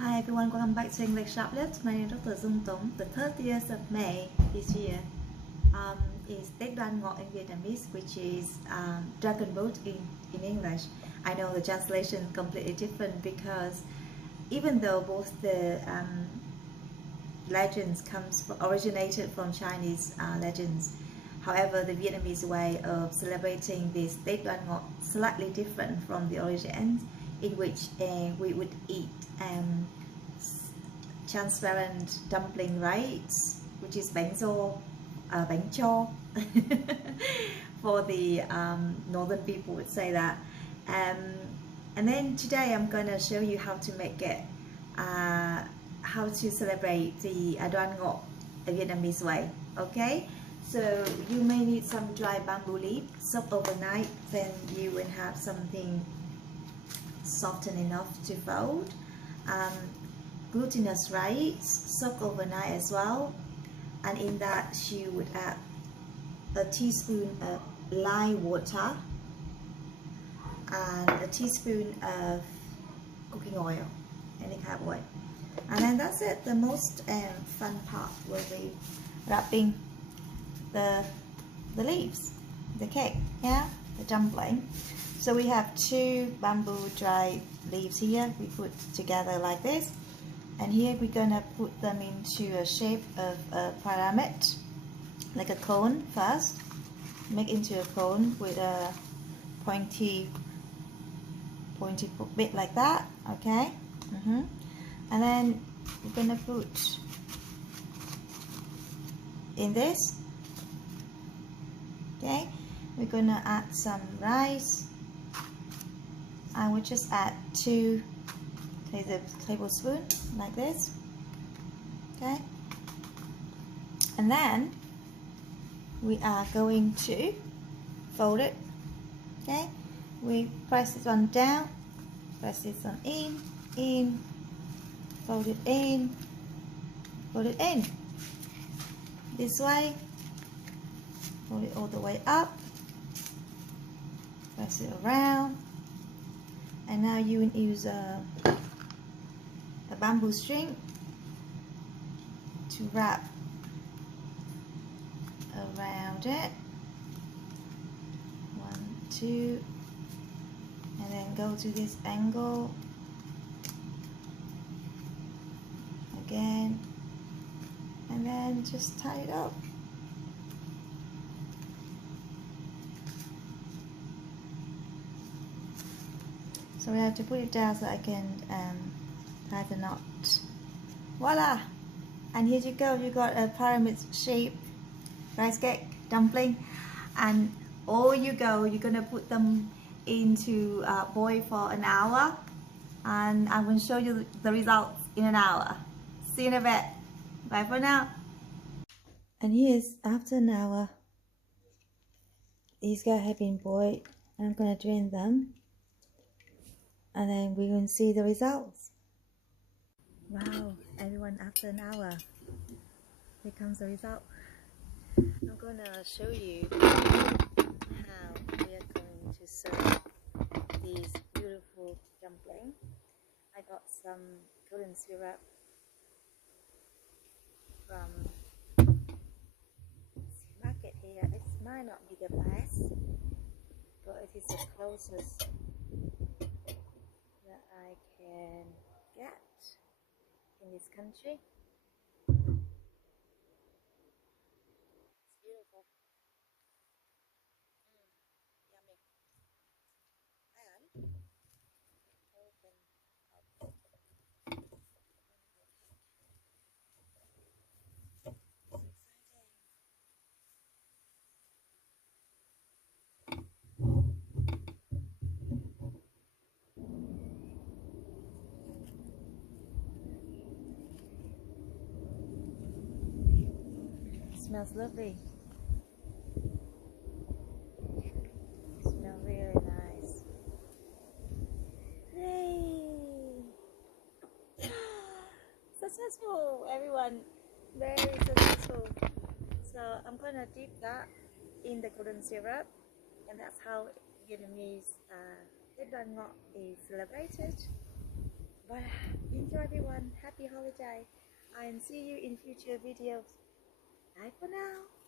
Hi everyone, welcome back to English Uplift. My name is Dr. Dung Tống. The 30th of May this year is Tết Đoan Ngọ in Vietnamese, which is Dragon Boat in English. I know the translation is completely different because even though both the legends originated from Chinese legends, however, the Vietnamese way of celebrating this Tết Đoan Ngọ slightly different from the origins, in which we would eat transparent dumpling rice, which is bánh cho. For the northern people would say that. And then today I'm going to show you how to make it, how to celebrate the Đoan Ngọ the Vietnamese way. Okay, so you may need some dry bamboo leaf, soak overnight, then you will have something softened enough to fold. Glutinous rice, soak overnight as well, and in that you would add a teaspoon of lye water and a teaspoon of cooking oil, any kind of oil. And then that's it. The most fun part will be wrapping the leaves, the cake, yeah, the dumpling. So we have two bamboo dry leaves here. We put together like this, and here we're gonna put them into a shape of a pyramid, like a cone first. Make into a cone with a pointy bit like that. Okay. And then we're gonna put in this. Okay, we're gonna add some rice. I will just add 2 tablespoons like this. Okay, and then we are going to fold it. Okay, we press this one down, press this one in, fold it in, fold it in this way, fold it all the way up, press it around. And now you will use a bamboo string to wrap around it. 1, 2, and then go to this angle again, and then just tie it up. So we have to put it down so I can tie the knot. Voila! And here you go, you got a pyramid shape rice cake dumpling. And you're gonna put them into boil for an hour, and I'm going to show you the results in an hour. See you in a bit. Bye for now. And here's after an hour. These guys have been boiled, and I'm going to drain them. And then we're going to see the results. Wow, everyone, after an hour, here comes the result. I'm going to show you how we are going to serve these beautiful dumplings. I got some golden syrup from market here. It might not be the best, but it is the closest that I can get in this country. It's beautiful. Yummy. And open up. It smells lovely. It smells really nice. Yay! Successful, everyone. Very successful. So I'm gonna dip that in the golden syrup, and that's how Vietnamese Tết Đoan Ngọ is celebrated. But enjoy everyone. Happy holiday and see you in future videos. Bye for now.